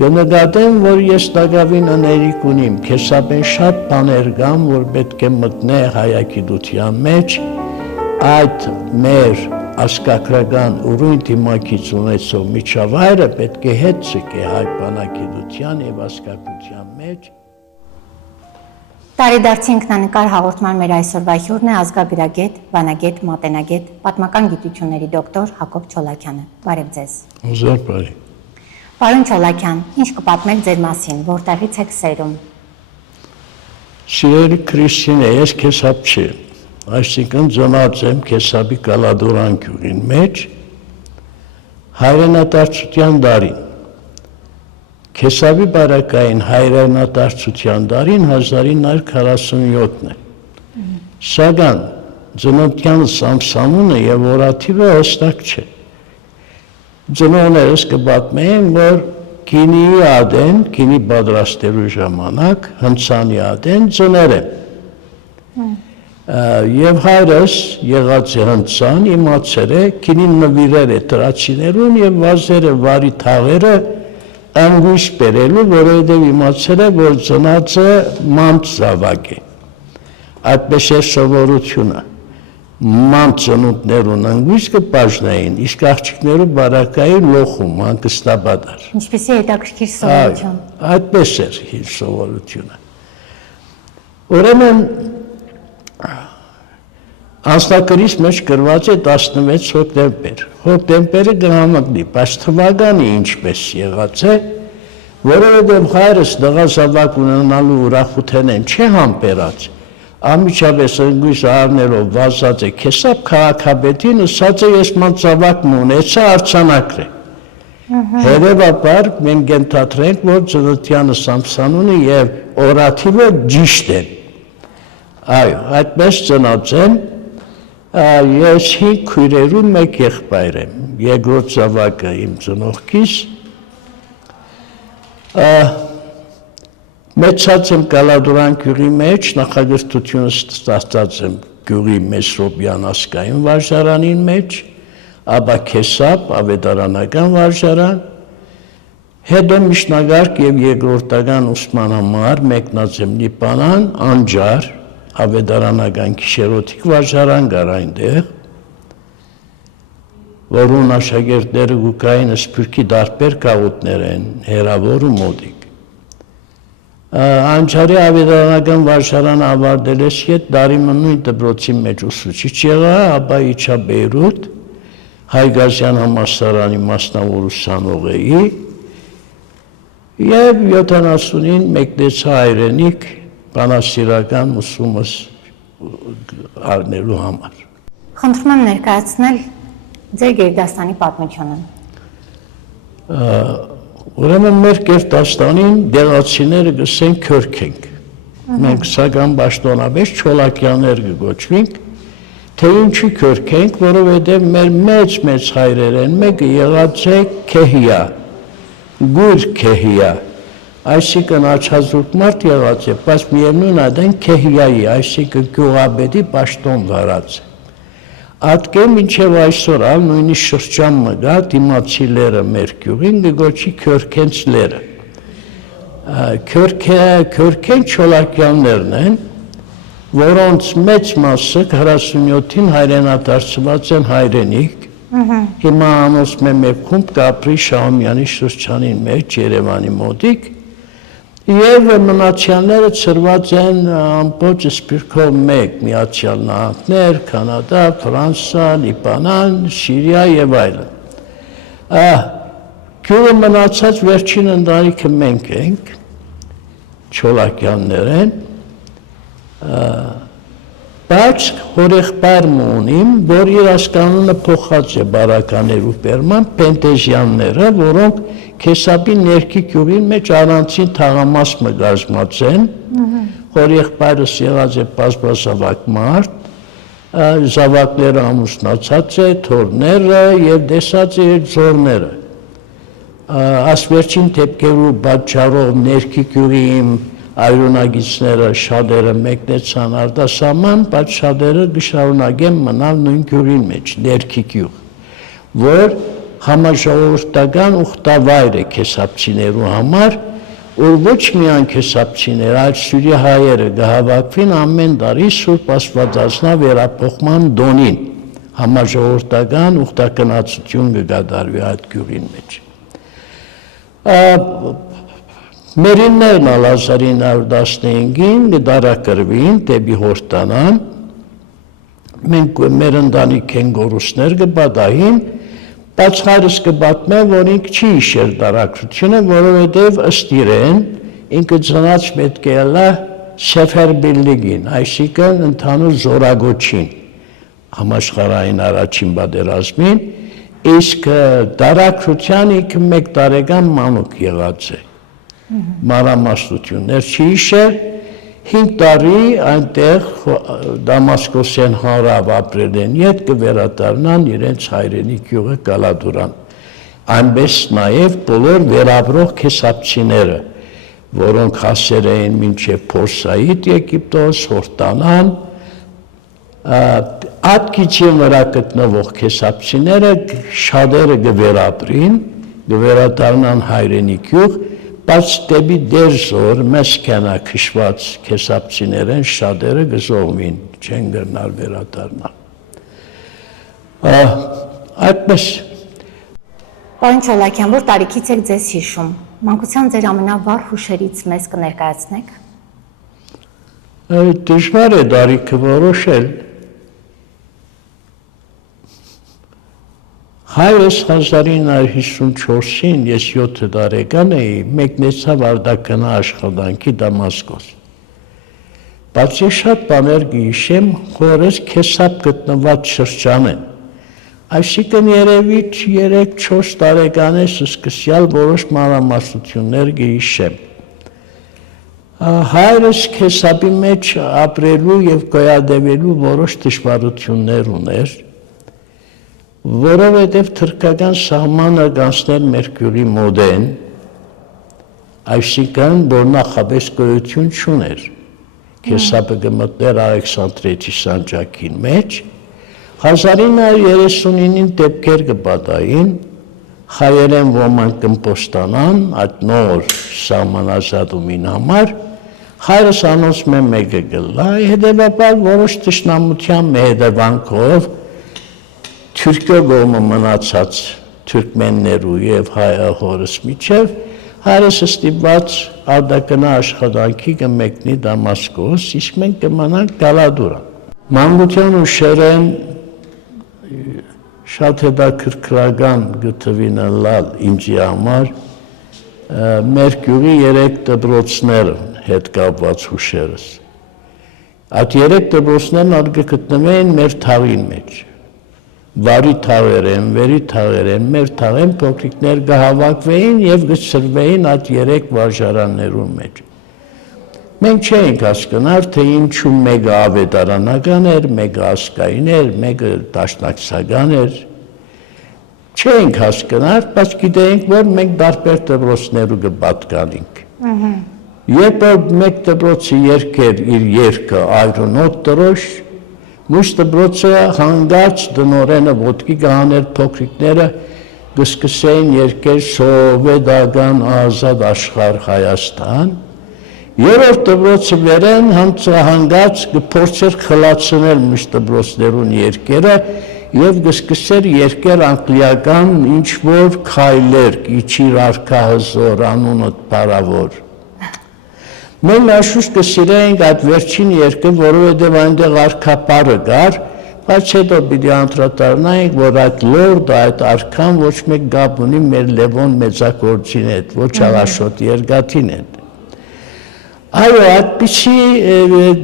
Գնկատեմ, որ ես տակավին աներիկ ունիմ, քեսապեն շատ բաներ կան, որ պետք է մտնե հայագիտության մեջ, այդ մեր ասկակրական ուրույն դիմակից ունեցող միջավայրը պետք է հետ ցկի հայ բանագիտության եւ ասկակության մեջ։ Տարեդարձի ինքնանկար հաղորդման մեր այսօրվա հյուրն է ազգագրագետ, բանագետ, մատենագետ, պատմական գիտությունների դոկտոր Հակոբ Չոլակյանը։ Բարև ձեզ։ Ուզեր բարի։ Պարոն Չոլակյան, ինչ կպատմեք ձեր մասին, որտեղից եք սերում։ Սիրելի Քրիստինե, ես քեսապ չեմ, այսինքն ծնած եմ Քեսապի Կալադորան գյուղին մեջ, հայրենադարձության դարին։ Քեսապի բարակային հայրենադարձության դարին 1947-ն է։ Սակայն ծնոտյանս ամսանունը եւ օրաթիվը հստակ չէ։ Ծնողներս կպատմեն, որ գինի ադեն, գինի պատրաստելու ժամանակ, հնցանի ադեն ծներ եմ։ Եվ հայրս եղած է հնցան, իմացել է, գինին նվիրել է տրացիներուն եւ վազեր է վարի թաղերը անգույս բերելու, որովհետեւ իմացել է, որ ծնածը մանց զավակ է։ Այդպես է սովորությունը։ Ման ծնունդներուն անգույս կպաշնային, իսկ աղջիկներու բարակային լոխում, հանգստաբադար։ Ինչպեսի հետաքրքիր սովորություն։ Այդպես էր իր սովորությունը։ Ուրեմն անձնակրից մեջ գրված է 16 հոկտեմբեր։ Հոկտեմբերը կհամընկնի, բայց թվականի ինչպես եղած է, որովհետև հայրս դղա զավակ ունենալու ուրախութենեն չի համբերած։ Ամիջապես ընգույս առներով վազած է քեսապ քաղաքապետին, ասած է ես ման ծավակ մունեցա արցանակրե։ Հետևաբար մենք ենթադրենք, որ ծնոտյանս ամսանունը եւ օրաթիվը ճիշտ են։ Այո, այդպես ծնած եմ, ես 5 քույրերու մեկ եղբայր եմ, երկրորդ զավակը իմ ծնողքիս, մեծած եմ Կալադորան գյուղի մեջ, նախագծությունը ստացած եմ գյուղի Մեսրոպյան ասկային վարժարանին մեջ, ապա Քեսապ, ավետարանական վարժարան, հետո միջնագարկ եւ երկրորդական ուսմանամար մեկնած եմ Լիբանան, Անջար, ավետարանական գիշերօթիկ վարժարան կար այնտեղ, որուն աշակերտները գուկային սփյուռքի դարբեր գաղութներ են, հերավոր ու մոդիկ։ Անջարի ավետարանական վարժարանը ավարտել ես հետ դարիմնույն դպրոցի մեջ ուսուցիչ եղա, ապա իջա Բեյրութ, Հայգազյան համալսարանի մասնավոր ուսանող էի եւ 70-ին մեկնեցա հայրենիք բանասիրական ուսումս առնելու համար։ Խնդրում եմ ներկայացնել ձեր գերդաստանի պատմությունը։ Ուրեմն մեր Գերդաստանին դեղացիները գսեն քրքենք։ Մենք սակայն պաշտոնապես Չոլակյաններ կգոչվենք, թե ինչի քրքենք, որովհետև մեր մեծ հայրերեն մեկը եղած է Քեհիա, Գուր Քեհիա, այսինքն աչազուրկ մարդ եղած է, բայց միևնույն այդեն Քեհիայի, այսինքն գյուղաբեդի պաշտոն վարած է։ Ատկե մինչև այսօր ալ նույնիսկ շրջան մգա դիմացիլերը մեր գյուղին կգոչի քրքենցլերը։ Քրքեն Չոլակյաններն են, որոնց մեծ մասը 47-ին հայրենադարձված են հայրենիք, հիմա անոսմ է մեկ խումբ կապրի Շահումյանի շրջանին մեջ Երևանի մոտիկ, եւ մնացյալները ծրված են ամբողջ սփյուռքով մեկ Միացյալ Նահանգներ, Կանադա, Ֆրանսա, Լիբանան, Սիրիա եւ այլն։ Գյուղը մնացած վերջին ընտանիքը մենք ենք, Չոլակյաններ են, բայց հորեղբայրմ ունիմ, որ իր ասկանունը փոխած է բարականերու պերման Պենտեզյանները, որոնք Քեսապի ներքի գյուղին մեջ առանցին թաղամասը կազմած են, հորեղբայրս եղած է բազմազավակ մարդ, զավակները ամուսնացած է, թորները եւ տեսած է իր ձորները։ Ասվերջին դեպքերու պատճառով ներքի գյուղի իմ այրոնագիցները շատերը մեկնեցան արտասահման, բայց շատերը կշարունակեն մնալ նույն գյուղի մեջ, ներքի գյուղ, որ համաժողովրդական ուխտավայր է քեսապցիներու համար, որ ոչ միայն քեսապցիներ, այլ սյուրի հայերը կհավաքվին ամեն տարի Սուրբ Աստվածածնա վերափոխման դոնին, համաժողովրդական ուխտակնացություն կգադարվի այդ գյուղին մեջ։ Մերիններն 1915-ին կդարակրվին դեպի Հորդանան, մենք մեր ընտանիք են գորուսներ կպատահին, բայց հայրս կպատմեմ, որ ինք չի իշեր դարակրությունը, որովհետև ըստ իրեն ինքը ծնած պետք է ելա Սեֆերբիլլիգին, այսինքն ընդհանուր զորագոչին, համաշխարհային առաջին պատերազմին, իսկ դարակրության ինքը 1 տարեկան մանուկ եղած է, մանրամասնություններ չի իշեր, 5 տարի այնտեղ Դամասկոսյան հարավ ապրել են, ետ կվերադառնան իրենց հայրենի գյուղը Կալադուրան, այնպես նաև բոլոր վերաբրող քեսապցիները, որոնք հասել էին մինչև Փորսայիդ Եգիպտոս, Հորդանան, Ատկիչի վրա գտնվող քեսապցիները շատերը կվերապրին, կվերադառնան հայրենի գյուղ, բայց դեպի դերձոր մեծ քանա քշված քեսապցիներեն շատերը կզոհվին, չեն գնալ վերադառնալ։ Այդպես։ Պարոն Չոլակյան, որ տարիքից եք ձեզ հիշում, մանկության ձեր ամենավառ հուշերից մեզ կներկայացնեք։ Դժվար է տարիքը որոշել։ Հայրս 1954-ին, ես 7 տարեկան էի, մեկնեցավ արդակնա աշխատանքի Դամասկոս։ Բայց ես շատ բաներ կհիշեմ, խորս քեսապ գտնված շրջան են։ Այսինքն երևի 3-4 տարեկանից սկսյալ որոշ մանրամասնություններ կհիշեմ։ Հայրս քեսապի մեջ ապրելու և գոյատևելու որոշ դժվարություններ ուներ, որովհետև թրքական սահմանը կանցնել մեր գյուղի մոտ են, այսինքն որ նախապես գոյություն չուներ, քեսապը կմտներ Ալեքսանդրեցի սանջակին մեջ, 1939-ին դեպքեր կպատահին, հայերեն ոմանք կմպոստանան այդ նոր սահմանազատումին համար, հայրս անոնց մեկը գլա, հետևաբար որոշ թշնամության հետևանքով Թուրքիո կողմը մնացած թուրքմեններու և հորս միջև հայրս ստիպված արդակնա աշխատանքի կմեկնի Դամասկոս, իսկ մենք կմնանք Կալադուրան։ Մանկության ուշերեն շատ հետաքրքրական գտվին լալ ինձի համար մեր գյուղի 3 դպրոցները հետ կապված հուշերս։ Այդ 3 դպրոցներն գտնվեին մեր թաղին մեջ։ Վարի թաղեր են, վերի թաղեր են, մեր թաղեն փոքրիկներ կհավաքվեին և կցրվեին այդ 3 վարժարաններու մեջ։ Մենք չէինք հասկնար, թե ինչու մեկը ավետարանական էր, մեկը ասկային էր, մեկը դաշնակցական էր։ Չէինք հասկնար, բայց գիտեինք, որ մենք տարբեր դպրոցներու կպատկանենք։ Երբ որ մեկ դպրոցը երգեր իր երգը «Այրոնոտ տրոշ», մյուս դպրոցը հանգած դնորենը ոտքի կհաներ փոքրիկները կսկսեին երգեր «Սովետական ազատ աշխարհ Հայաստան», երրորդ դպրոցը վերեն հանգած կփորձեր խլացնել մյուս դպրոցներուն երգերը և կսկսեր երգեր անգլիական ինչ-որ քայլեր, իջիր արքահզոր, անունդ փառավոր։ Մենք անշուշտ կսիրեինք այդ վերջին երգը, որովհետև այնտեղ արքապարը կար, բայց հետո պիտի անդրադառնայինք, որ այդ լորդը, այդ արքան ոչ մեկ կապ ունի մեր Լևոն մեծագործին հետ, ոչ Աղաշոտ երկաթին հետ։ Այո, այդպիսի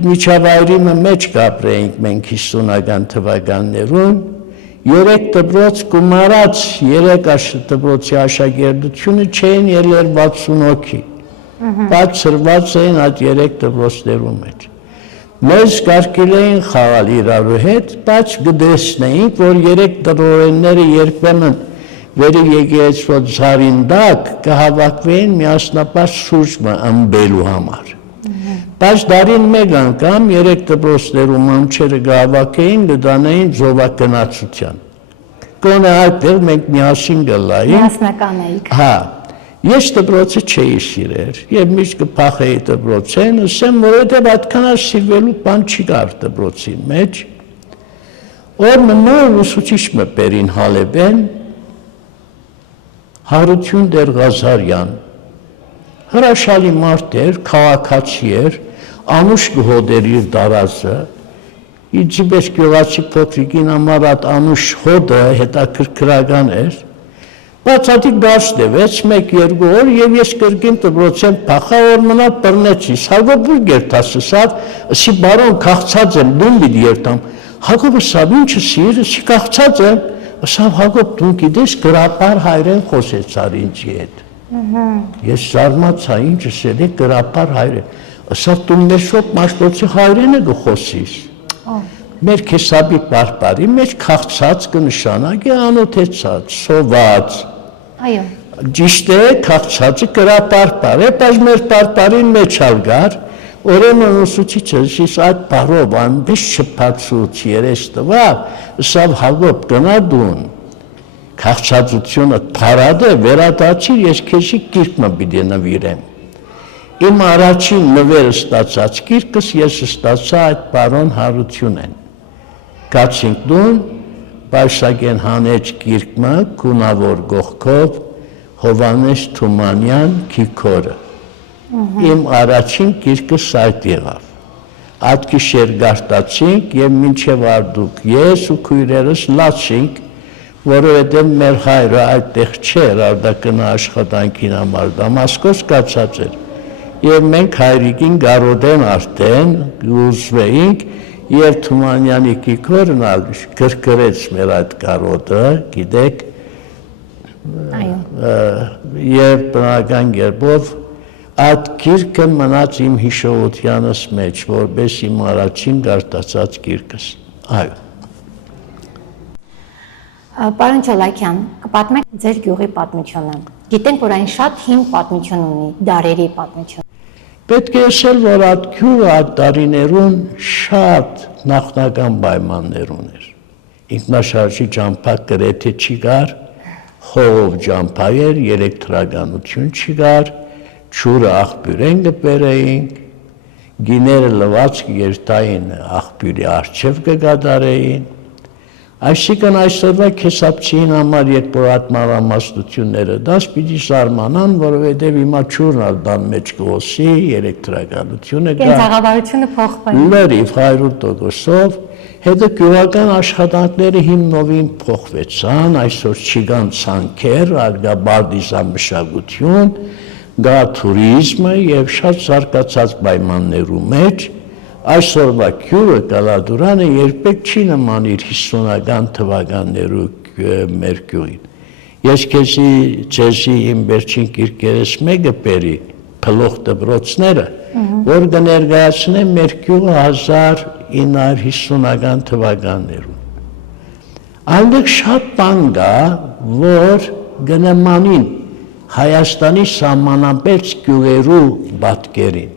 միջավայրի մեջ կապրեինք մենք 50-ական թվականներուն, 3 դպրոց գումարած 3 դպրոցի աշակերտությունը չէին ելեր 60 հոգի, բայց սրված էին այդ 3 դպրոցներու մեջ։ Մեզ կարգել էին խաղալ իրարու հետ, բայց կտեսնեինք, որ 3 տրորենները երբեմն վերի եկեղեցու ձարին տակ կհավաքվեին միասնապար սուրճը ըմբելու համար։ Բայց դարին մեկ անգամ 3 դպրոցներու մանչերը կհավաքեին կդանեին զովակնացության։ գոնե այդտեղ մենք միասին գլայինք։ Միասնական էիք։ Հա, ես դպրոցը չէի սիրեր, եւ միշտ կփախեի դպրոցեն, ասեմ, որովհետեւ այդքան սիրվելու բան չկար դպրոցի մեջ։ Որ նոր ուսուցիչ մը բերին Հալեբեն, Հարություն Դեր Ղազարյան, հրաշալի մարդ էր, քաղաքացի էր, անուշ գհոդեր իր դարազը, իջիբես գյուղացի փոքրիկին համար այդ անուշ հոդը հետաքրքրական էր, բացատիկ դաշ դևեց 1-2 օր եւ ես կրկին դպրոցեն փախա որ մնա բռնեցի, Հակոբ գերտասսավ, ասի բարոն քաղցած եմ, դու մի երտամ, Հակոբը սավ ինչը սիրը, չի քաղցած եմ, ասավ Հակոբ դու գիտես գրապար հայրեն խոսեցար ինձի հետ։ Ես զարմացա ինչը սերի գրապար հայրեն, ասավ դու մեր շոտ մաշտոցի հայրենը գխոսիս։ Մեր քեսաբի պարպարի մեջ քաղցած կնշանակի անոթեցած, սոված։ Այո։ Ճիշտ է, քաղցածը գրապարպար է, բայց մեր պարպարին մեջ ալգար, օրենն ուսուցիչը ես այդ բարով անպես շփացուց երես տվավ, սավ Հակոբ գնա դուն, քաղցածությունը փարադ է, վերադարձիր ես քեզի կիրկը պիտի նվիրեմ։ Իմ առաջին նվերը ստացած կիրկս ես ստացա այդ բարոն Հարությունեն։ Կացինք դուն, Պայշագեն հանեջ կիրկը, կունավոր գողքով, Հովանես Թումանյան Քիքորը։ Իմ առաջին կիրկս այդ եղավ։ Այդ գիշեր գարտացինք և մինչև արդուկ ես ու քույրերս լացինք, որովհետև մեր հայրը այդտեղ չէր արդակնա աշխատանքին համար Դամասկոս կացած էր։ Եվ մենք հայրիկին գարոդեն արդեն ուզվեինք և Թումանյանի Կիքորն գրգրեց մեր այդ գարոդը, գիտեք, և բնական գերբով այդ կիրկը մնաց իմ հիշողությանս մեջ, որպես իմ առաջին գարտացած կիրկս, այո։ Պարոն Չոլակյան, կպատմեք ձեր գյուղի պատմությունը, գիտենք, որ այն շատ հին պատմություն ունի, դարերի պատմություն։ Պետք է ասել, որ այդ գյուղը այդ տարիներուն շատ նախնական պայմաններ ուներ։ Ինքնաշարժի ճամփա գրեթե չկար, խողով ճամփա էր, էլեկտրականություն չկար, ջուրը աղբյուրեն կբերեինք, գիները լվացք երթային աղբյուրի առջև կկատարեին։ Այսինքն այսօրվա քեսապցին համար երբ որ այդ մանրամասնությունները դաս պիտի զարմանան, որովհետև հիմա ջուրն ալ բան մեջ կոսի, էլեկտրականությունը կա։ Կենցաղավարությունը փոխվել։ Լրիվ 100%-ով, հետո գյուղական աշխատանքները հիմնովին փոխվեցան, այսօր չկան ցանքեր, արգա բարձամշակություն, գա туриզմը եւ շատ զարգացած պայմաններու մեջ այսօրվա գյուղը Կալադուրանը երբեք չի նման իր 50-ական թվականներու մեր գյուղին։ Ես քեզի իմ վերջին կիրկերես մեկը բերի փլող դպրոցները, որ կներկայացնեմ մեր գյուղը 1950-ական թվականներում։ Այնտեղ շատ բան կա, որ կնմանին Հայաստանի սահմանապետ գյուղերու պատկերին։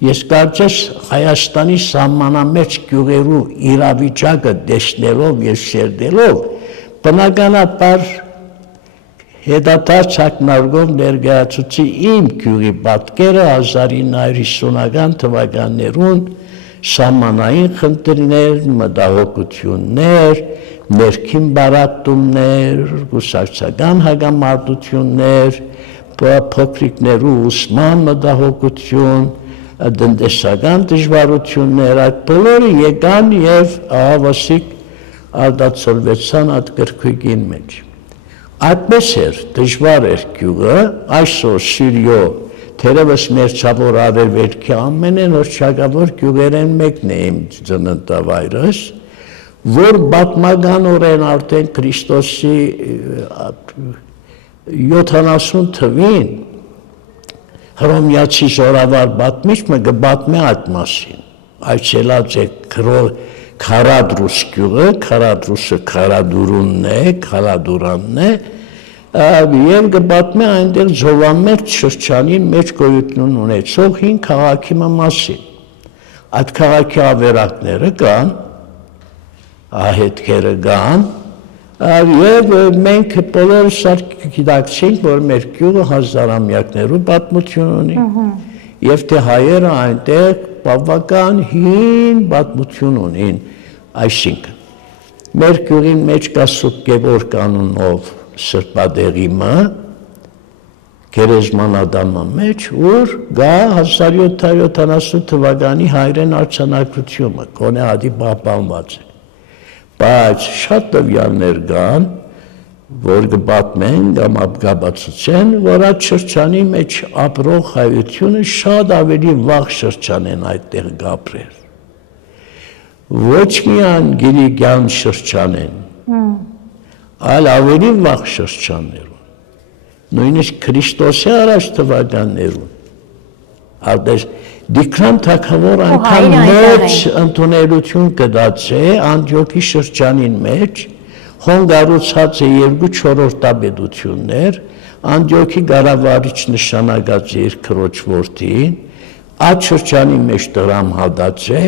Ես կարծես Հայաստանի սահմանամեջ գյուղերու իրավիճակը տեսնելով եւ շերտելով բնականաբար հետադարձ ակնարկով ներկայացուցի իմ գյուղի պատկերը 1950-ական թվականներուն սահմանային խնդիրներ, մտահոգություններ, ներքին բարակտումներ, կուսակցական հակամարտություններ, փոքրիկներու ուսման մտահոգություն, տնտեսական դժվարություններ, այդ բոլորը եկան եւ ահավասիկ արտացոլվեցան այդ գրքույկին մեջ։ Այդպես էր, դժվար էր գյուղը, այսօր Սիրիո, թերևս մերձավոր արևելքի ամենօրչակավոր գյուղերեն մեկն է իմ ծննդավայրս, որ պատմականորեն արդեն Քրիստոսի 70 թվին հռոմեացի զորավար պատմիչը կպատմի այդ մասին։ Այցելած է Քարադրուս գյուղը, Քարադրուսը Քարադուրունն է, Քալադուրանն է, եւ կպատմի այնտեղ Զովամերձ շրջանին մեջ գոյություն ունեցող 5 քաղաքի մասին։ Այդ քաղաքի ավերակները կան, հետքերը կան, Եվ մենք բոլորս գիտակցենք, որ մեր գյուղը հազարամյակներու պատմություն ունի, եւ թե հայերը այնտեղ բավական հին պատմություն ունին, այսինքն մեր գյուղին մեջ կա Սուրբ Գևորգ անունով սրբադեղիմը, գերեզմանադամը մեջ, որ գա 1770 թվականի հայրեն արձանագրությունը, գոնե ադի պահպանված է։ Բայց շատ տվյալներ կան, որ կպատմեն կամ ապգաբացուցեն, որ այդ շրջանի մեջ ապրող հայությունը շատ ավելի վաղ շրջան են այդտեղ գապրել։ Ոչ միայն Գիրիգյան շրջան են, այլ ավելի վաղ շրջաններում, նույնիսկ Քրիստոսի առաջ թվականներում, արդես Դիքրան թագավոր այնքան մեծ ընդունելություն կդած է Անդիոքի շրջանին մեջ, հոնգարուցած է 2/4 տաբեդություններ, Անդիոքի գարավարիչ նշանակած է իր քրոջ որդին, այդ շրջանի մեջ տրամհադած է,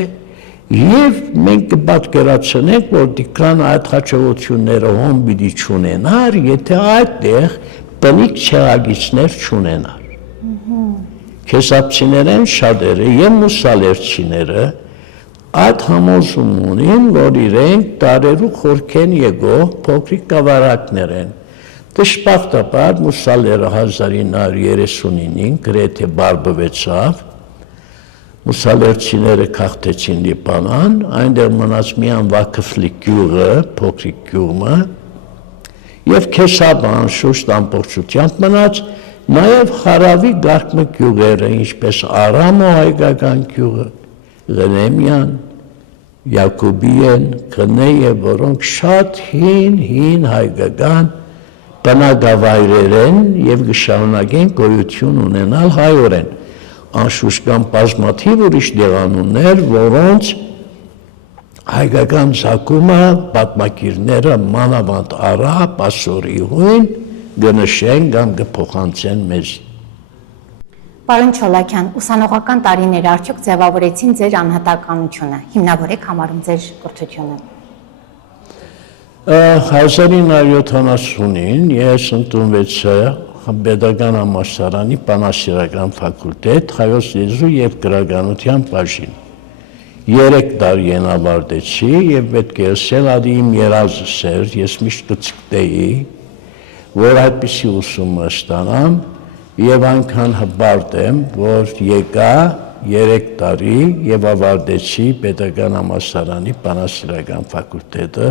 եւ մենք կպատկերացնենք, որ Դիքրան այդ հաջողությունները հոն պիտի չունենար, եթե այդտեղ բնիկ ցեղագիծներ չունենար։ Քեսապցիներեն շատերը եւ մուսալերցիները այդ համոզում ունին, որ իրենք տարերու խորքեն եկող փոքրիկ գավառակներ են։ Դժբախտաբար մուսալերը 1939-ին գրեթե բարբվեցավ, մուսալերցիները քաղտեցին Լիբանան, այնտեղ մնաց միայն Վաքֆլի գյուղը, փոքրիկ գյուղը, եւ Քեսաբան շուշտ ամբողջությամբ մնաց, նաև հարավի գարկմը գյուղերը, ինչպես Արամո հայկական գյուղը, Ղնեմյան, Յակոբիեն, Կնեյը, որոնք շատ հին հայկական բնակավայրեր են եւ կշարունակեն գոյություն ունենալ հայորեն։ Անշուշտ կան բազմաթիվ ուրիշ դեղանուններ, որոնց հայկական ցակումը պատմագիրները մանավանդ արաբ, ասորիհույն գնշեն կամ կփոխանցեն մեզ։ Պարոն Չոլակյան, ուսանողական տարիները արդյոք ձևավորեցին ձեր անհատականությունը, հիմնավոր եք համարում ձեր կրթությունը։ 1970-ին ես ընդունվեցի Պետական համալսարանի բանասիրական ֆակուլտետ, հայոց լեզու եւ գրականության բաժին։ 3 տարի ավարտեցի եւ պետք է ասել, ադի իմ երազս էր, ես միշտ կցկտեի, որ այդպիսի ուսումը ստանամ եւ այնքան հպարտ եմ, որ եկա 3 տարի եւ ավարտեցի Պետական համալսարանի բանասիրական ֆակուլտետը,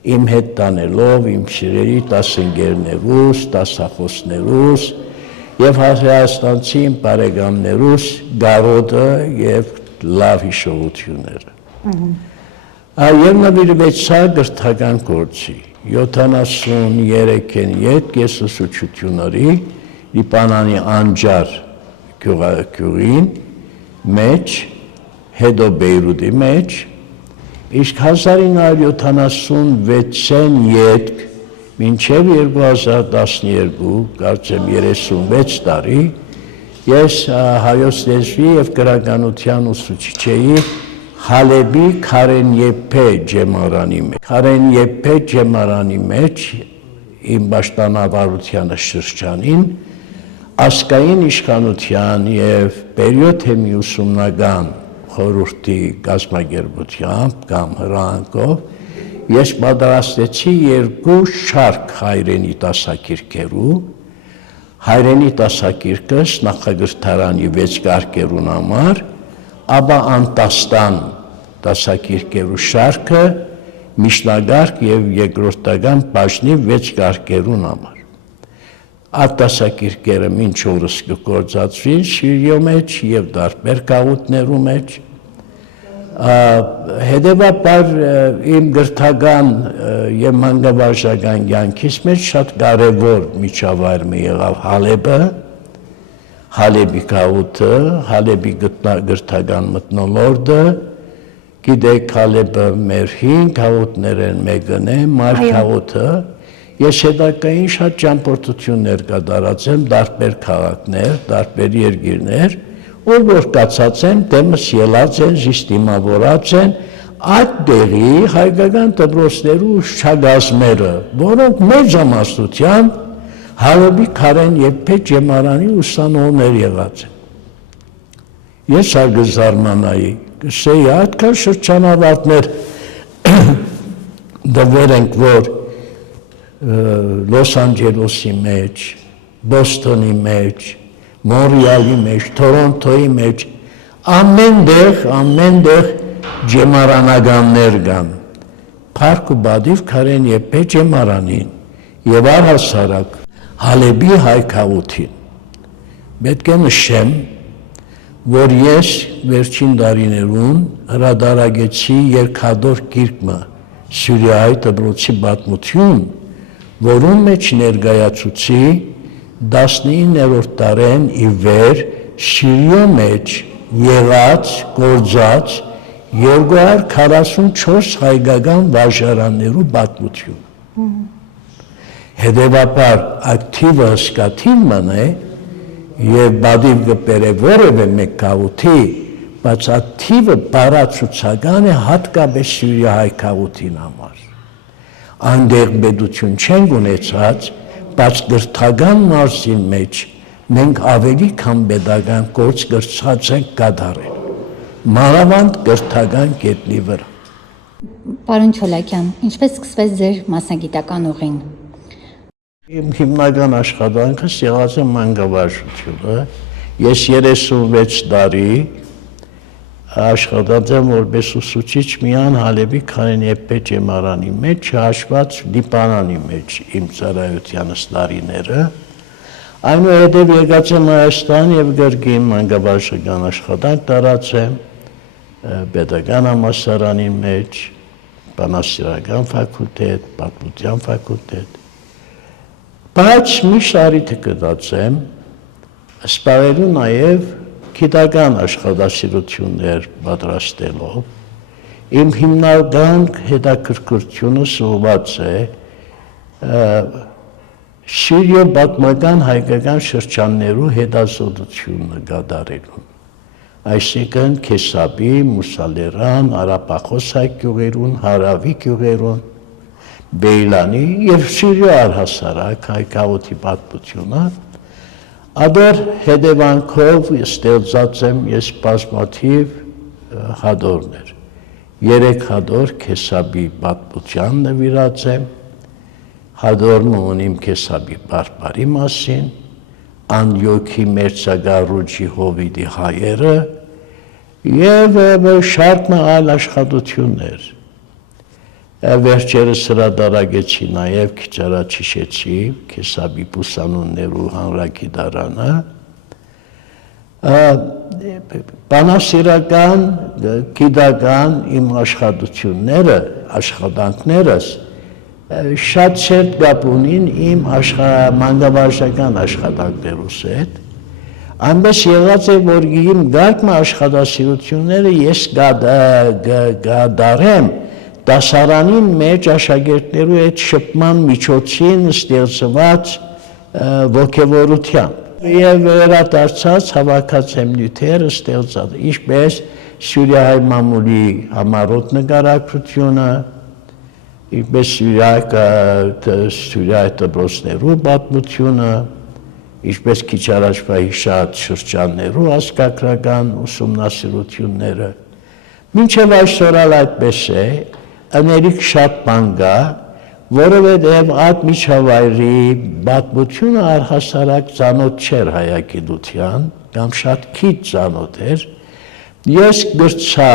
իմ հետ տանելով իմ սիրելի դասընկերներուս, դասախոսներուս եւ հայաստանցի իմ բարեկամներուս գարոտը եւ լավ հիշողությունները։ Եվ նվիրվեցա գրթական գործի, 73-ին ետ ես ուսուցչությունների Լիբանանի Անջար գյուղին մեջ, հետո Բեյրութի մեջ, իսկ 1976-ին ետք մինչև 2012, կարծեմ 36 տարի, ես հայոց լեզվի եւ գրականության ուսուցիչ էի Հալեբի Քարենյեփե ջեմարանի մեջ։ Քարենյեփե ջեմարանի մեջ իմ պաշտոնավարության շրջանին ասկային իշխանության եւ պերիոդեմի ուսումնական խորհրդի կազմակերպությամբ կամ հրանքով ես պատրաստեցի 2 շարք հայրենի դասակիրքերու, հայրենի դասակիրքս նախագրթարանի 6 կարգերուն համար, ապա Անտաստան դասակիրքերու շարքը միջնագարկ եւ երկրորդական բաժնի 6 կարգերուն համար։ Այդ դասակիրքերը մինչ օրս կգործածվին Սիրիո մեջ եւ դարբեր գաղութներու մեջ։ Հետևաբար իմ գրթական եւ մանկավարժական կյանքից մեջ շատ կարեւոր միջավայրը եղավ Հալեբը, Հալեբի գաղութը, Հալեբի գրթական մթնոլորտը, գիտեք Հալեբը մեր 5 գաղութներեն մեկն է, Մայր գաղութը։ Ես հետագային շատ ճամփորդություններ կատարած եմ, դարբեր քաղաքներ, դարբեր երկիրներ, որ կացած են, դեմս ելած են, զիստիմավորած են, այդտեղի հայկական դպրոցներու շագազմերը, որոնք մեծամասնությամբ Հալեբի Քարեն Եփե ջեմարանի ուսանողներ եղած են։ Ես արգզարմանայի, կսեի այդքան շրջանավարտներ դվեր ենք, որ Լոս Անջելեսի մեջ, Բոստոնի մեջ, Մոնրեալի մեջ, Թորոնտոյի մեջ, ամենտեղ ջեմարանականներ կան։ Փառք ու բադիվ Քարեն Եփե ջեմարանին եւ առհասարակ Հալեբի հայքաղութին։ Պետք է նշեմ, որ ես վերջին տարիներուն հրադարագեցի երկհադոր գիրքը Սյուրիայի դպրոցի պատմություն, որում մեջ ներկայացուցի 19-րդ դարեն ի վեր Սյուրիո մեջ եղած, գործած 244 հայկական վարժարաններու պատմություն։ Հետևաբար ակտիվը հսկաթիվ մնե եւ բադիվ կպերը որևէ մեկ քաղուտի, բայց ակտիվը բարացուցական է հատկապես Սյուրիայի քաղուտին համար։ Այնտեղ պետություն չենք ունեցած, բայց գրթական մարզին մեջ մենք ավելի քան պետական գործ գրծած ենք կատարել։ Մանավանդ գրթական կետնի վրա։ Պարոն Չոլակյան, ինչպես սկսվեց ձեր մասնագիտական ուղին։ Իմ հիմնական աշխատանքս եղած է մանկավարժությունը։ Ես 36 տարի աշխատած եմ որպես ուսուցիչ միայն Հալեբի Քարեն Եփե ջեմարանի մեջ, չհաշված Լիբանանի մեջ իմ ծառայությանս տարիները։ Այնուհետև եկած եմ Հայաստան եւ գրգին մանկավարժական աշխատանք տարածեմ պետական համալսարանի մեջ, բանասիրական ֆակուլտետ, պատմության ֆակուլտետ։ Բայց միշտ առիթ կգտածեմ սպառելու նաև գիտական աշխատասիրություններ պատրաստելով։ Իմ հիմնական հետաքրքրությունը ուղղված է Սյուրիո պատմական հայկական շրջաններու հետազոտությունը կատարելուն։ Այսինքն Քեսաբի, Մուսալերան, Արապախոս գյուղերուն, Հարավի գյուղերուն, Բեյլանի եւ Սյուրիո առհասարակ հայկաղութի պատմությունը, ադեր հետևանքով ստեղծած եմ ես բազմաթիվ հադորներ։ 3 հադոր Քեսաբի պատմության նվիրած եմ, հադորն ունիմ Քեսաբի բարբարի մասին, Անդիոքի մերձագառուճի Հովիդի հայերը եւ շարք այլ աշխատություններ։ Վերջերս հրադարագեցի նաև քիչ առաջ հիշեցի Քեսաբի բուսանուններու հանրագիտարանը։ Բանասիրական, գիտական իմ աշխատությունները, աշխատանքներս շատ շերտ կապ ունին իմ մանկավարժական աշխատանքներուս հետ։ Այնպես եղած է, որ իմ գարկմը աշխատասիրությունները ես կդարեմ դասարանի մեջ աշակերտներու հետ շփման միջոցին ստեղծված ոգևորությամբ եւ վերադարձած հավաքած եմ նյութերը ստեղծած, ինչպես Սյուրիայի մամուլի համառոտ նկարագրությունը, ինչպես Սյուրիայի դպրոցներու պատմությունը, ինչպես քիչ առաջվա հիշած շրջաններու ազգագրական ուսումնասիրությունները։ Մինչև այսօր այդպես է, աներիկ շատ բան կա, որովհետև այդ միջավայրի պատմությունը առհասարակ ծանոթ չէր հայագիտության, կամ շատ քիչ ծանոթ էր։ Ես գրծա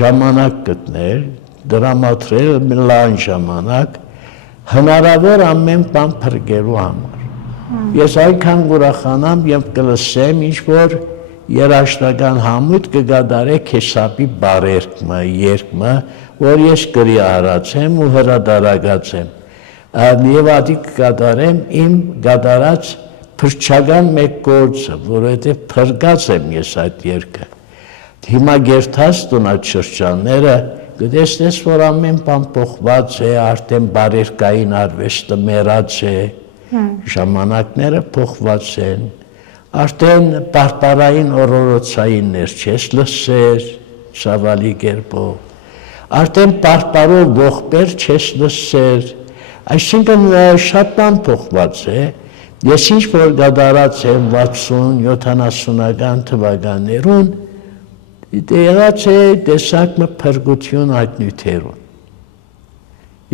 ժամանակ գտնել, դրամատրել լայն ժամանակ, հնարավոր ամեն բան փրկելու համար։ Ես այնքան ուրախանամ եւ կլսեմ, ինչ որ երաժշտական համույթ կգադարե Քեսաբի բարերկը, երկը, որ ես գրի արած եմ ու հրադարագած եմ։ Եվ ադի կգադարեմ իմ գադարած փրկչական մեկ գործը, որովհետև փրկած եմ ես այդ երկը։ Հիմա գերտած տունած շրջանները կտեսնես, որ ամեն բան փոխված է, արդեն բարերկային արվեստը մեռած է, ժամանակները փոխված են, արդեն բարբարային օրորոցայիններ չես լսեր, ցավալի կերպով, Արդեն պարպարով ողբեր չես լսեր, այսինքն շատ բան փոխված է, ես ինչ որ գդարած եմ 60-70-ական թվականներուն, եղած է տեսակ մի փրկություն այդ նյութերուն։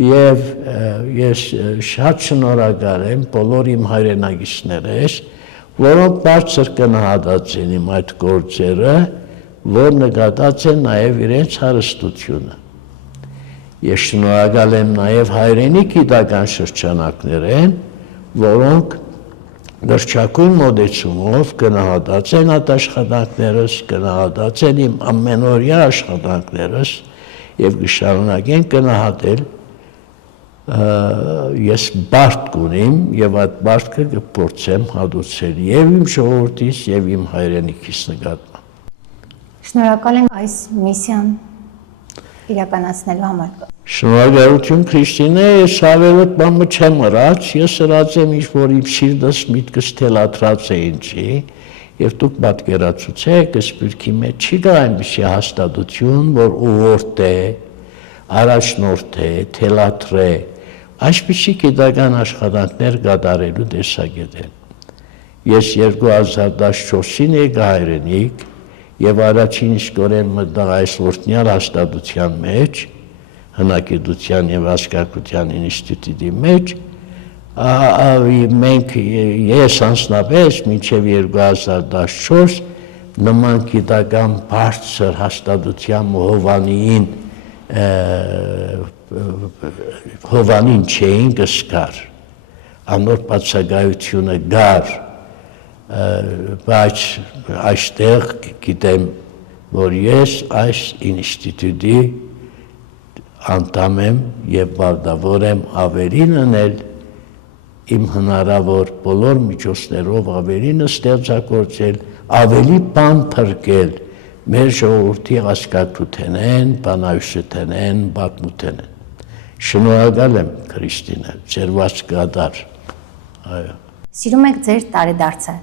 Եվ ես շատ շնորհակալ եմ բոլոր իմ հայրենագիցներես, որոնք բարձր գնահատած են իմ այդ գործերը, որ նկատած են նաև իրենց հարստությունը։ Ես շնորհակալ եմ նաև հայրենի գիտական շրջանակներեն, որոնք նրճակույն մոտեցումով գնահատած են այդ աշխատանքներս, գնահատած են իմ ամենօրյա աշխատանքներս եւ կշարունակեն գնահատել։ Ես բարդ կունիմ եւ այդ բարդը կփորձեմ հատուցել եւ իմ ժողովրդից եւ իմ հայրենիքից նկատմամբ։ Շնորհակալ եմ այս միսիան իրականացնելու համար։ Շնորհակալություն Քրիստինե, ես ավելոտ բանը չեմ ըրած, ես ըրած եմ ինչ-որ իմ սիրտս միտքս թելադրած է ինձի, եւ դուք պատկերացուցեք, սպիրկի մեջ չի գա այնպիսի հաստատություն, որ ուղորդ է, առաջնորդ է, թելադր է, այսպիսի գիտական աշխատանքներ կատարելու տեսակետ են։ Ես 2014-ին եկա հայրենիք եւ առաջին իսկորեն մտա այս օրտնյալ հաստատության մեջ, հնագիտության եւ հասկացության ինստիտուտի մեջ, մենք ես անձնապես մինչև 2014 նման գիտական բարձր հաստատության հովանին չէին կսկար, անոր բացակայությունը գար, բայց այստեղ գիտեմ, որ ես այս ինստիտուտի անդամ եմ եւ բարդավոր եմ ավելին անել իմ հնարավոր բոլոր միջոցներով ավելին ստեղծագործել, ավելի բան փրկել մեր ժողովրդի հասկացութենեն, բանահյուսութենեն, պատմութենեն։ Շնորհակալ եմ Քրիստինե, ձեր վասկադար։ Այո։ Սիրում եք ձեր տարեդարձը։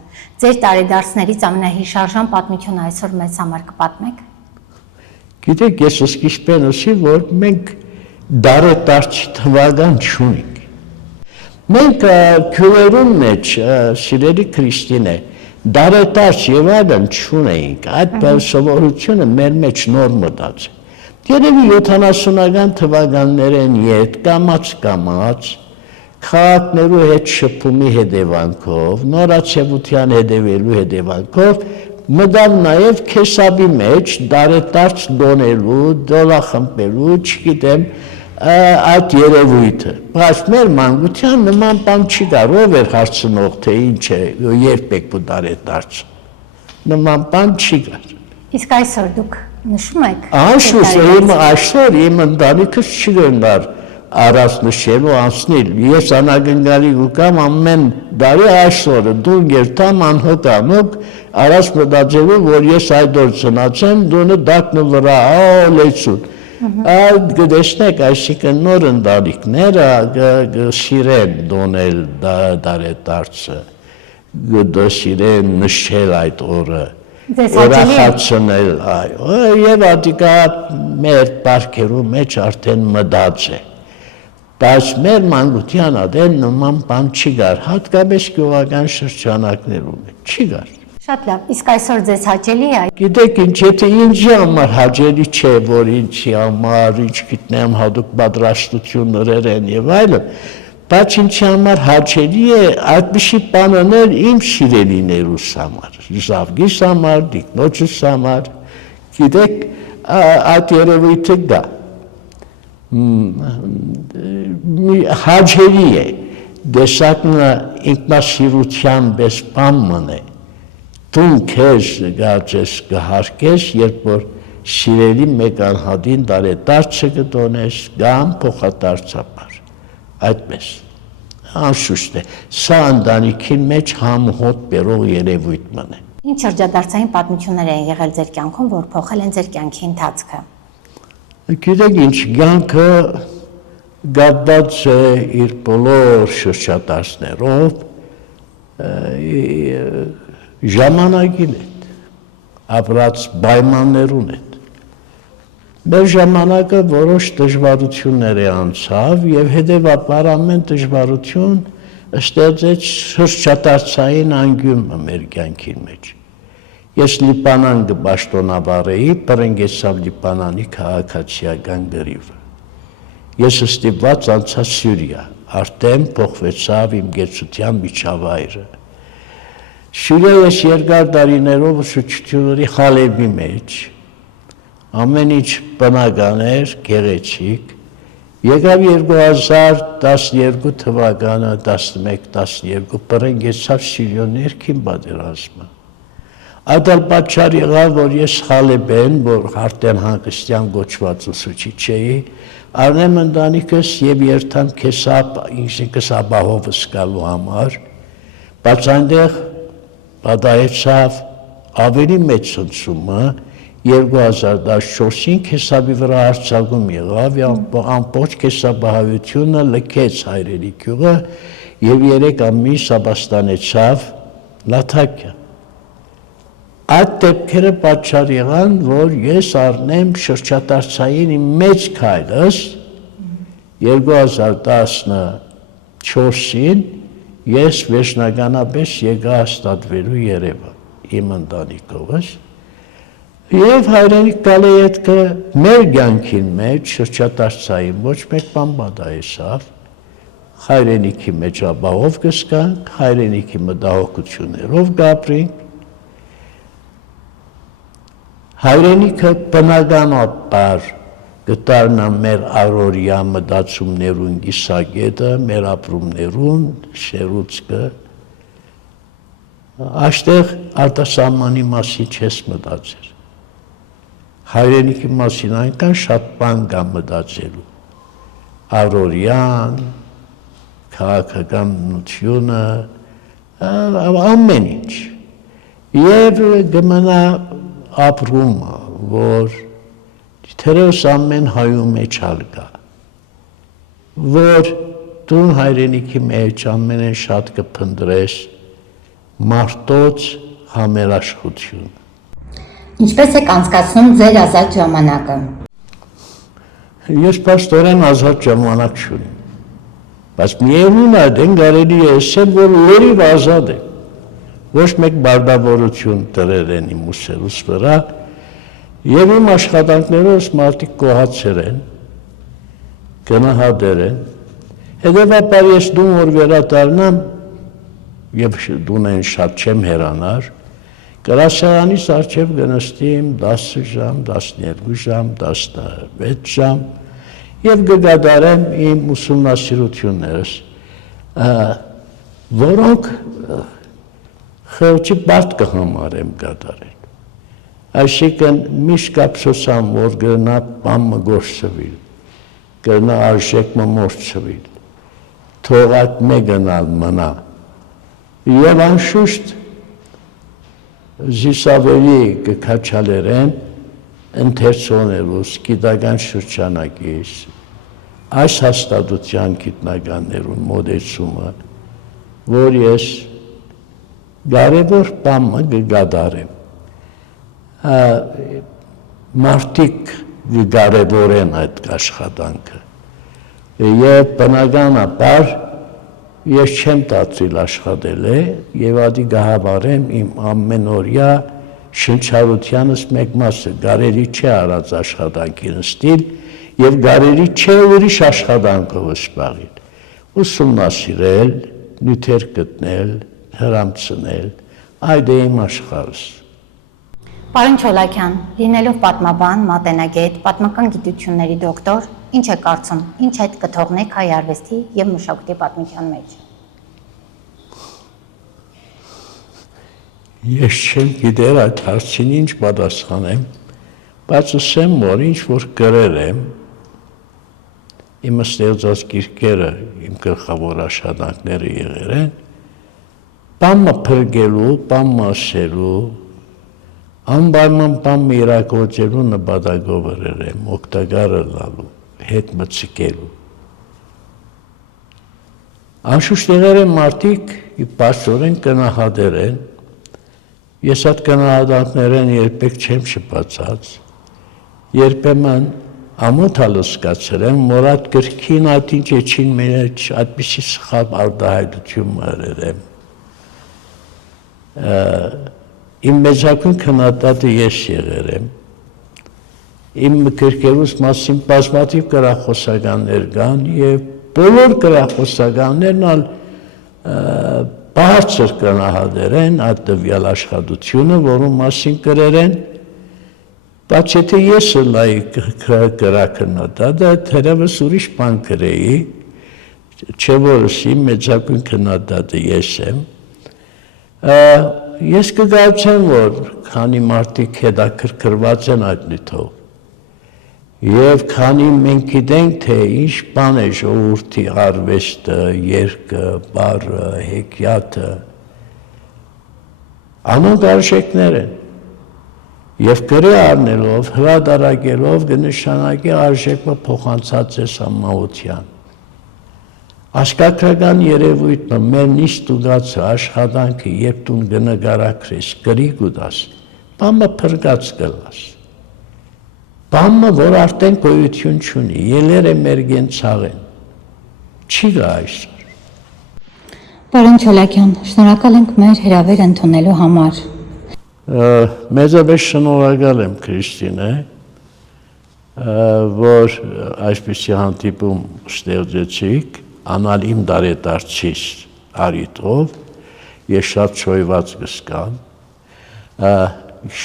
Ձեր տարեդարձներից ամենահիշարժան պատմությունը այսօր մեզ համար կպատմեք։ Գիտեք, ես սկիզբեն ասի, որ մենք դարեդարձ թվական չունենք։ Մենք քյուրերուն մեջ, սիրելի Քրիստինե, դարեդարձ եւ այլն չունենք։ Այդ սովորությունը մեր մեջ նոր մտած է։ Երևի 70-ական թվականներեն ետ կամաց քաղաքներու հետ շփումի հետևանքով, նորաձևության հետևելու հետևանքով մտավ նաև քեսաբի մեջ դարեդարձ դոնելու, դոլախմբելու, չգիտեմ, այդ երևույթը։ Բայց մեր մանկության նման բան չի կար, ով էր հարցնող, թե ինչ է, երբ եք ու դարեդարձ։ Նման բան չի կար։ Իսկ այսօր դուք նշում եք։ Անշուշտ, այսօր իմ ընտանիքս չի գնար առած նշելու անցնել։ Ես անագնգալի ուկամ ամեն դարի այսօրը դու երթամ անհոգանոք առած մտածելու, որ ես այդ օր ծնած եմ, դունը դակնը վրա, լեցուն։ Այդ գտեսնեք, այսինքն նոր ընտանիքները սիրեն դոնել դարեդարձը, սիրեն նշել այդ օրը, ուրախացնել, եւ ատիկա մեր պարքերու մեջ արդեն մտած է։ Բայց մեր մանկության ադեն նման բան չի գար, հատկապես գյուղական շրջանակներում չի գար։ Շատ լավ, իսկ այսօր ձեզ հաճելի է։ Գիտեք ինչ, եթե ինձի համար հաճելի չէ, որ ինձի համար ինչ գտնեմ հատուկ պատրաստություններ են եւ այլն, բայց ինձի համար հաճելի է այդպիսի բաներ իմ սիրելիներուս համար, զավգիս համար, դիկնոջս համար, գիտեք, այդ երևույթը գա։ Հաճելի է, դեսակնը ինքնասիրության պես բան մնե, դու քեզ գացես կհարկես, երբ որ սիրելի մեկ անհատին դարեդարձը կտոնես, կամ փոխադարձաբար, այդպես, անշուշտ է, սա ընտանիքի մեջ համոհոտ բերող երևույթ մնե։ Ինչ շրջադարձային պատմություններ են եղել ձեր կյանքում, որ փոխել են ձեր կյանքի ընթացքը։ Գիտեք ինչ, կյանքը գտած է իր բոլոր շրջադարձներով, ժամանակին հետ, ապրած պայմաններուն հետ։ Մեր ժամանակը որոշ դժվարություններ է անցավ եւ հետեւաբար ամեն դժվարություն ստեղծեց շրջադարձային անկյունը մեր կյանքի մեջ։ Ես Լիբանան կպաշտոնավարեի, պրնգեցավ Լիբանանի քաղաքացիական գրիվը։ Ես ստիպված անցա Սյուրիա, արդեն փոխվեցավ իմ գեցության միջավայրը։ Սյուրիա ես երկար տարիներով ուսուցչությունների Խալեբի մեջ, ամեն ինչ բնական էր, գեղեցիկ, եկավ 2012 թվականը, 11-12, պրնգեցավ Սյուրիա ներքին պատերազմը։ Այդ պատճառ եղավ, որ ես Խալեբեն, որ արդեն հանգստյան գոչված ուսուցիչ էի, առնեմ ընտանիքս եւ երթամ քեսապ, ինքս ապահովս գալու համար, բայց այնտեղ պատահեցավ ավելի մեծ ցնցումը 2014-ին քեսապի վրա հարձակում եղավ եւ ամբողջ քեսապահայությունը լքեց հայրերի գյուղը եւ 3 ամիս ապաստանեցավ Լաթակիա։ Այդ դեպքերը պատճառ եղան, որ ես առնեմ շրջադարձային իմ մեծ քայլս 2014-ին ես վերջնականապես եկա հաստատվելու Երևան իմ ընտանիքովս եւ հայրենիք գալի հետքը մեր կյանքին մեջ շրջադարձային ոչ մեկ բան պատահեցավ հայրենիքի մեջ ապահով կսկանք, հայրենիքի մտահոգություններով կապրենք Հայրենիքը բնականաբար կդառնա մեր առօրյա մտածումներուն կիսագետը, մեր ապրումներուն շերուցքը, այստեղ արտասահմանի մասին չես մտածել, հայրենիքի մասին այնքան շատ բան կա մտածելու, առօրյան, քաղաքականությունը, ամեն ինչ, և կմնա ապրումը, որ թերևս ամեն հայու մեջ ալկա, որ դուն հայրենիքի մեջ ամենեն շատ կփնտրես մարդոց համերաշխություն։ Ինչպես եք անցկացնում ձեր ազատ ժամանակը։ Ես պաստորեն ազատ ժամանակ չունիմ, բայց միևնույն այդեն կարելի է ասել, որ լրիվ ազատ է։ Ոչ մեկ բարդավորություն դրել են իմ ուսերուս վրա եւ իմ աշխատանքներով մարդիկ գոհացել են, գնահատել են, հետեւաբար ես դու որ վերադառնամ եւ դունեն շատ չեմ հեռանար, գրասեղանից առջեւ կնստիմ 10 ժամ, 12 ժամ, 16 ժամ եւ կգադարեմ իմ ուսումնասիրություններս, որոնք խելքի բարդ կհամարեմ կատարել։ Այսինքն միշտ կապսոսամ, որ գրնա բամը գործվիլ, գրնա արժեքմը մորցվիլ, թող այդ մեկնալ մնա։ Եվ անշուշտ զիսավելի կքաչալերեն ընթերցոներուս, գիտական շրջանակից, այս հաստատության գիտնականներուն մոտեցումը, որ ես կարևոր բամը կգադարեմ, մարդիկ կկարևորեն այդ աշխատանքը և բնականաբար ես չեմ տածիլ աշխատել է և ադի կհավարեմ իմ ամենօրյա շնչառությանս մեկ մասը, կարելի չէ արած աշխատանքի նստիլ և կարելի չէ ուրիշ աշխատանքով սպաղիլ, ուսումնասիրել, նյութեր գտնել, հրամցնել, այդ է իմ աշխարհս։ Պարոն Չոլակյան, լինելով պատմաբան, մատենագետ, պատմական գիտությունների դոկտոր, ինչ է կարծում, ինչ հետ կթողնեք հայ արվեստի և մշակույթի պատմության մեջ։ Ես չեմ գիտեր այդ հարցին ինչ պատասխանեմ, բայց ասեմ, որ ինչ որ գրել եմ, իմ ստեղծած գիրքերը, իմ գլխավոր աշխատանքները եղել են, բամը փրկելու, բամը ասելու, անպայման բամը իրագործելու նպատակով ըրել եմ, օգտակարը լալու, հետ մցկելու։ Անշուշտ եղել են մարդիկ պաստորեն գնահատել են, ես այդ գնահատանքներեն երբեք չեմ շփացած, երբեմն ամոթալսկացել եմ, որ այդ գրքին այդ ինչ էջին մեջ այդպիսի սխալ արտահայտություն մրել եմ։ Իմ մեծակուն քննադատը ես եղել եմ, իմ գրքերուս մասին բազմաթիվ գրախոսականներ կան և բոլոր գրախոսականներն բարձր կնահատել են այդ տվյալ աշխատությունը, որում մասին գրել են, բայց եթե ես լայի գրաքննադատը, թերևս ուրիշ բան գրեի, չէ որս իմ մեծակույն քննադատը ես եմ, ես կգայացեմ, որ քանի մարդիկ հետաքրքրված են այդ նյութով, և քանի մենք գիտենք, թե ինչ բան է ժողովրդի արվեստը, երգը, բառը, հեքիաթը, անոնք արժեքներ են, և գրի առնելով, հրատարակելով կնշանակի արժեքը փոխանցած է սամմահության։ Ասկակրական երևույթը մեր նիստ ուղացը աշխատանքը, երբ դու կնկարագրես, գրի կուտաս, բամը փրկած կլաս։ Բամը, որ արդեն գոյություն չունի, ելեր է մեր գենցաղեն, չի գա այսօր։ Պարոն Չոլակյան, շնորհակալ ենք մեր հրավեր ընդունելու համար։ Մեծապես շնորհակալ եմ Քրիստինե, որ այսպիսի հանդիպում ստեղծեցիք, անալ իմ դարետարցիս առիթով, ես շատ շոյված կսկամ,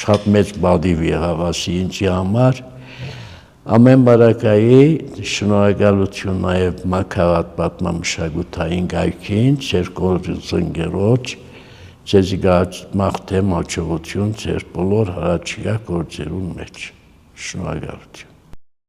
շատ մեծ բադիվ եղավ ասի ինձի համար, ամեն բարակայի շնորհակալություն նաև Մաքաղատ պատմամշակութային գայքին, ձեր գործընկերոջ, ձեզի մաղթեմ հաջողություն ձեր բոլոր հրաչյա գործերուն մեջ, շնորհակալություն։